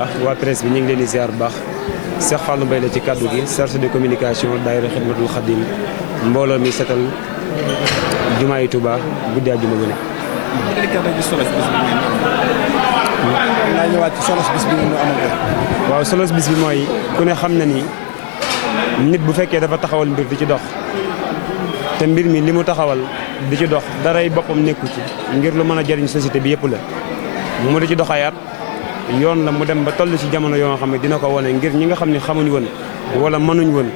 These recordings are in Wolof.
waa presse bi ñu ngi leen di ziar bu baax Cheikh Fallou Mbaye la ci kaddu gi chargé de communication daayira Xidmatul Xadim mbooloo mi setal jumaa yi Touba guddi àjjuma gu ne. naa ñëwaat ci solos bis bi ñu amal. waaw solos bis bi mooy ku ne xam na ni nit bu fekkee dafa taxawal mbir di ci dox te mbir mi li mu taxawal di ci dox daray boppam nekku ci ngir lu mën a jëriñ société bi yëpp la mu di ci dox ayaat yoon la mu dem ba toll ci jamono yoo xam ne dina ko wane ngir ñi nga xam ne xamuñ woon wala mënuñ woon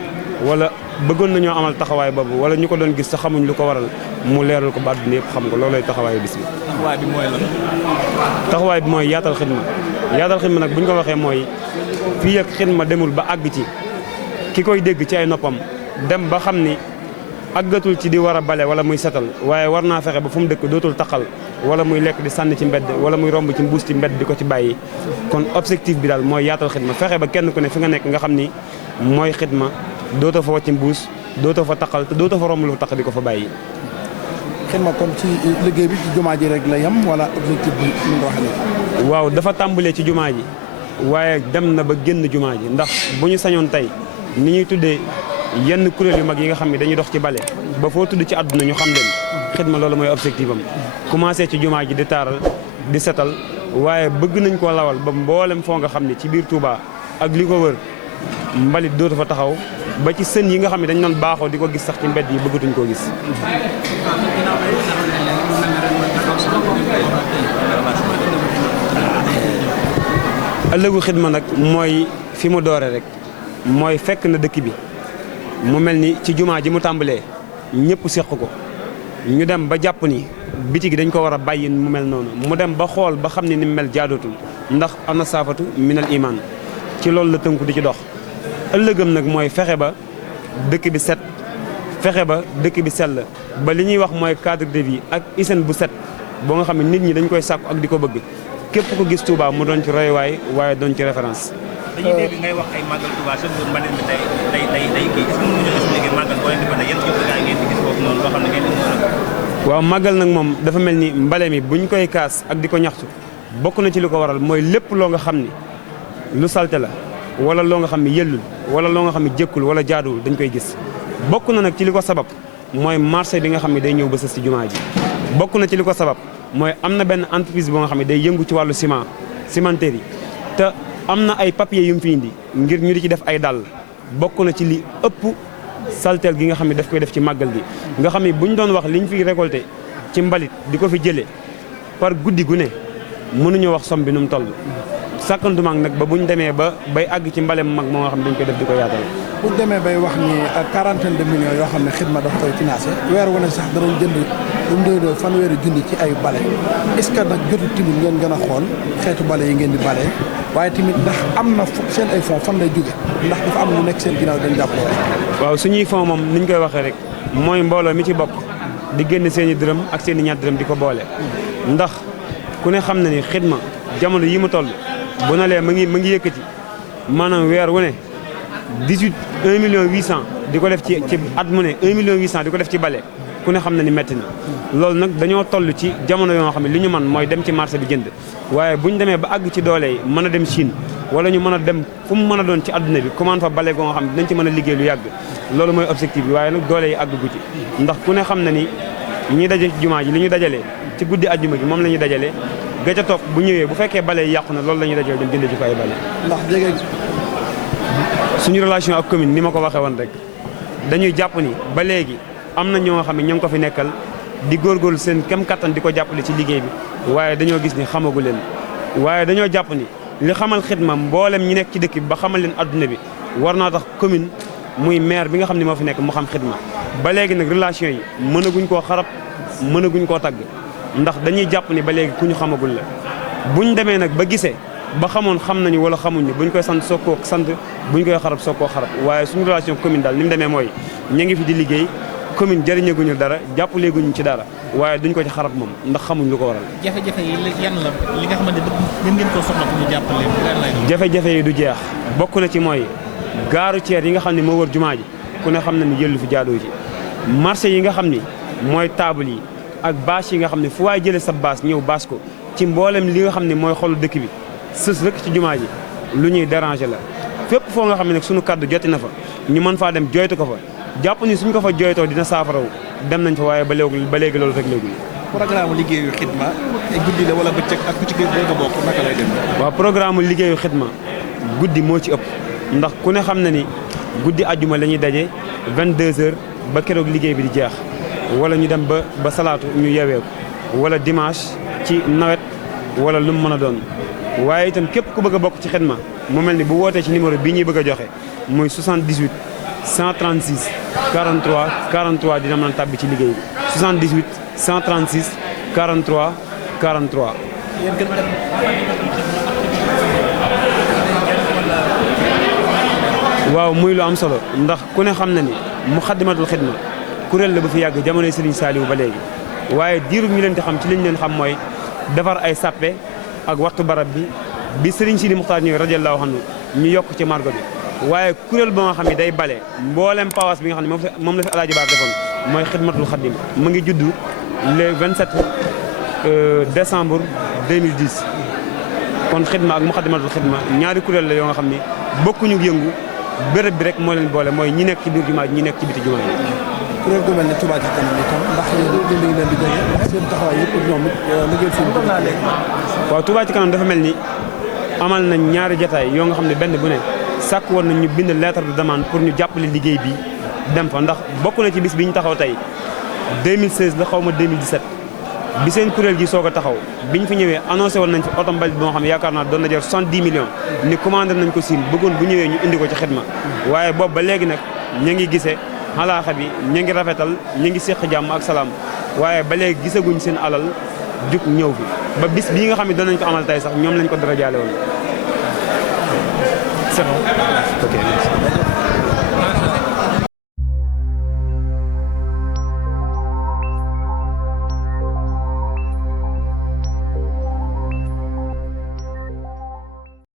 wala bëggoon nañoo amal taxawaay boobu wala ñu ko doon gis te xamuñ lu ko waral mu leeral ko ba àdduna yëpp xam ko loolooy taxawaayu bis bi. taxawaay bi mooy lan. taxawaay bi mooy yaatal xidma nag bu ñu ko waxee mooy fii ak xidma demul ba àgg ci ki koy dégg ci ay noppam dem ba xam ni àggatul ci di war a bale wala muy setal waaye war naa fexe ba fu mu dëkk dootul taqal wala muy lekk di sànni ci mbedd wala muy romb ci mbuus ci mbedd di ko ci bàyyi. kon objectif bi daal mooy yaatal xidma fexe ba kenn ku ne fi nga nekk nga xam ni mooy xidma dootoo fa wàcc mbuus dootoo fa taqal te dootoo fa romb lu taq di ko fa bàyyi. xidma kon ci liggéey bi ci jumaa ji rek la yem wala objectif bi ni nga waxee. waaw dafa tàmbalee ci jumaa ji waaye dem na ba génn jumaa ji ndax bu ñu sañoon tey ni ñuy tuddee yenn kuréel yu mag yi nga xam ne dañuy dox ci bale ba foo tudd ci àdduna ñu xam leen xidma loolu mooy objectif am commencé ci jumaa ji di taaral di setal waaye bëgg nañ koo lawal ba mboolem foo nga xam ne ci biir Touba ak li ko wër mbalit dootu fa taxaw ba ci sën yi nga xam ne dañ doon baaxoo di ko gis sax ci mbedd yi bëggatuñ koo gis. ëllëgu xidma nag mooy fi mu doore rek mooy fekk na dëkk bi mu mel ni ci jumaa ji mu tàmbalee ñëpp séq ko ñu dem ba jàpp ni biti gi dañ ko war a bàyyi mu mel noonu mu dem ba xool ba xam ne ni mu mel jaadootul ndax ana saafatu minal iman ci loolu la tënku di ci dox ëllëgam nag mooy fexe ba dëkk bi set fexe ba dëkk bi sell ba li ñuy wax mooy cadre de vie ak hygiène bu set boo nga xam ne nit ñi dañ koy sàkku ak di ko bëgg képp ko gis Touba mu doon ci royuwaay waaye doon ci référence. dañuy dégg ngay wax ay màggal Touba chaque jour mbalit mi day kii est-ce que mën nga expliquer màggal boo leen di mën yan jumtukaay ngeen di gis foofu noonu loo xam ne ngeen di mën a. waaw màggal nag moom dafa mel ni mbale mi buñ koy kaas ak di ko ñaxtu bokk na ci li ko waral mooy lépp loo nga xam ni lu salte la wala loo nga xam ne yëllul wala loo nga xam ne jékkul wala jaaduwul dañ koy gis bokk na nag ci li ko sabab mooy marché bi nga xam ne day ñëw ba sës ci jumaa ji bokk na ci li ko sabab mooy am na benn entreprise boo nga xam ne day yëngu ci wàllu ciment cimenterie yi te am na ay papier yu mu fi indi ngir ñu di ci def ay dàll bokk na ci li ëpp salteel gi nga xam ne daf koy def ci màggal gi nga xam ne bu ñu doon wax liñ fiy récolté ci mbalit di ko fi jëlee par guddi gu ne mënuñoo wax somme bi nu mu toll sàkkantumaak nag ba bu ñu demee ba bay àgg ci mbale mu mag moo nga xam ne dañ koy def di ko yaatal. bu ñu demee bay wax ni quarantaine de millions yoo xam ne xidma daf koy financé weer wu ne sax danañ jënd lu mu doon fanweeri junni ci ay bale est-ce que nag jotul tamit ngeen gën a xool xeetu bale yi ngeen di bale waaye tamit ndax am na seen ay fonds fan lay jóge ndax dafa am lu nekk seen ginnaaw dañ jàppale. waaw suñuy fonds moom ni ñu koy waxee rek mooy mbooloo mi ci bokk di génn seen i dërëm ak seen i ñaar dërëm di ko boole ndax ku ne xam na ni xidma jamono yi mu toll bu na lee ma ngi yëkkati maanaam weer wu ne 1 million 800 di ko def ci at mu ne 1 million 800 di ko def ci bale ku ne xam na ni metti na loolu nag dañoo toll ci jamono yoo xam ne li ñu mën mooy dem ci marché bi jënd waaye bu ñu demee ba àgg ci doole yi mën a dem Chine wala ñu mën a dem fu mu mën a doon ci adduna bi commande fa bale goo nga xam ne dinañ ci mën a liggéey lu yàgg loolu mooy objectif bi waaye nag doole yi àgg gu ci ndax ku ne xam na ni ñi daje ci jumaa ji li ñu dajalee ci guddi àjjuma gi moom la ñuy dajalee ga ca topp bu ñëwee bu fekkee bale yi yàqu na loolu la ñuy dajale dem jënd ci ko ay bale ndax jege suñu relation ak commune ni ma ko waxee woon rek dañuy jàpp ni ba léegi am na ñoo nga xam ne ñoo ngi ko fi nekkal di góorgóorlu seen kem kattan di ko jàppale ci liggéey bi waaye dañoo gis ni xamagu leen waaye dañoo jàpp ni li xamal xidma mboolem ñi nekk ci dëkk bi ba xamal leen adduna bi war naa tax commune muy maire bi nga xam ne moo fi nekk mu xam xidma ba léegi nag relation yi mënaguñ koo xarab mënaguñ koo tagg ndax dañuy jàpp ni ba léegi ku ñu xamagul la buñ demee nag ba gisee ba xamoon xam nañu wala xamuñu buñ koy sant soog koo sant buñ koy xarab soog koo xarab waaye suñu relation commune daal ni mu demee mooy ñu ngi fi di liggéey commune jëriñaguñu dara jàppaleeguñu ci dara waaye duñ ko ci xarab moom ndax xamuñ lu ko waral. jafe-jafe yi yan la li nga xamante ne ngeen ko soxla pour ñu jàppale lan lay doon. jafe-jafe yi du jeex bokk na ci mooy gaaru ceer yi nga xam ne moo wër jumaa ji ku ne xam na ni jëllu fi jaadoo ji marché yi nga xam ni mooy table yi ak bâche yi nga xam ne fu waay jëlee sa bâche ñëw bâche ko ci mboolem li nga xam ne mooy xolu dëkk bi sës rek ci jumaa ji lu ñuy déranger la fépp foo nga xam ne nag suñu kaddu joti na fa ñu mën faa dem jooytu ko fa jàpp ni suñ ko fa jooytoo dina saafaraw dem nañ fa waaye ba léegi loolu rek léegi. programme liggéeyu xidma guddi la wala bëccëg ak ku ci gën a bokk naka lay dem. waaw programme liggéeyu xidma guddi moo ci ëpp ndax ku ne xam na ni guddi àjjuma la ñuy daje 22h ba keroog liggéey bi di jeex wala ñu dem ba salaatu ñu yeweeku wala dimanche ci nawet wala lu mu mën a doon waaye itam képp ku bëgg a bokk ci xidma mu mel ni bu wootee ci numéro bii ñuy bëgg a joxe muy 78 136 43 43 dina mën a tàbbi ci liggéey bi 78 136 43 43. waaw muy lu am solo ndax ku ne xam na ni Muxaddamatul Xidma kuréel la bu fi yàgg jamonoy Serigne Saliou ba léegi waaye diiru ñu leen di xam ci liñ leen xam mooy defar ay sàppe ak waxtu barab bi Serigne Sidi Muxtaar ñëw radiyallahu anhu ñu yokk ci margo bi waaye kuréel ba nga xam ne day bale mboolem pawas bi nga xam ne moom la fi Alaaji Baar defoon mooy Xidmatul Xadim mu ngi juddu le 27 décembre 2010 kon xidma ak Muxaddamatul Xidma ñaari kuréel la yoo nga xam ne bokkuñu yëngu béréb bi rek moo leen boole mooy ñi nekk ci biir jumaa ji ñi nekk ci biti jumaa ji. kuréel gu mel ne Touba Ca Kanam itam ndax yéen ngi leen di jógee ndax seen taxawaay yëpp ñoom it liggéey fi mu naa léegi. waaw Touba Ca Kanam dafa mel ni amal nañ ñaari jotaay yoo nga xam ne benn bu ne sàkk woon nañ ñu bind lettre de demande pour ñu jàppale liggéey bi dem fa ndax bokk na ci bis bi ñu taxaw tey 2016 la xaw ma 2017 bi seen kuréel gi soog a taxaw biñ fi ñëwee annoncé woon nañ fi oto mbalit boo xam ne yaakaar naa doon na jar 70 millions ni commandé nañ ko siin bëggoon bu ñëwee ñu indi ko ci xidma waaye boobu ba léegi nag ñu ngi gisee xalaaxa bi ñu ngi rafetal ñu ngi séq jàmm ak salaam waaye ba léegi gisaguñ seen alal jug ñëw fi ba bis bii nga xam ne doon nañ ko amal tey sax ñoom lañ ko dara jaale woon c'est bon. Ok, merci.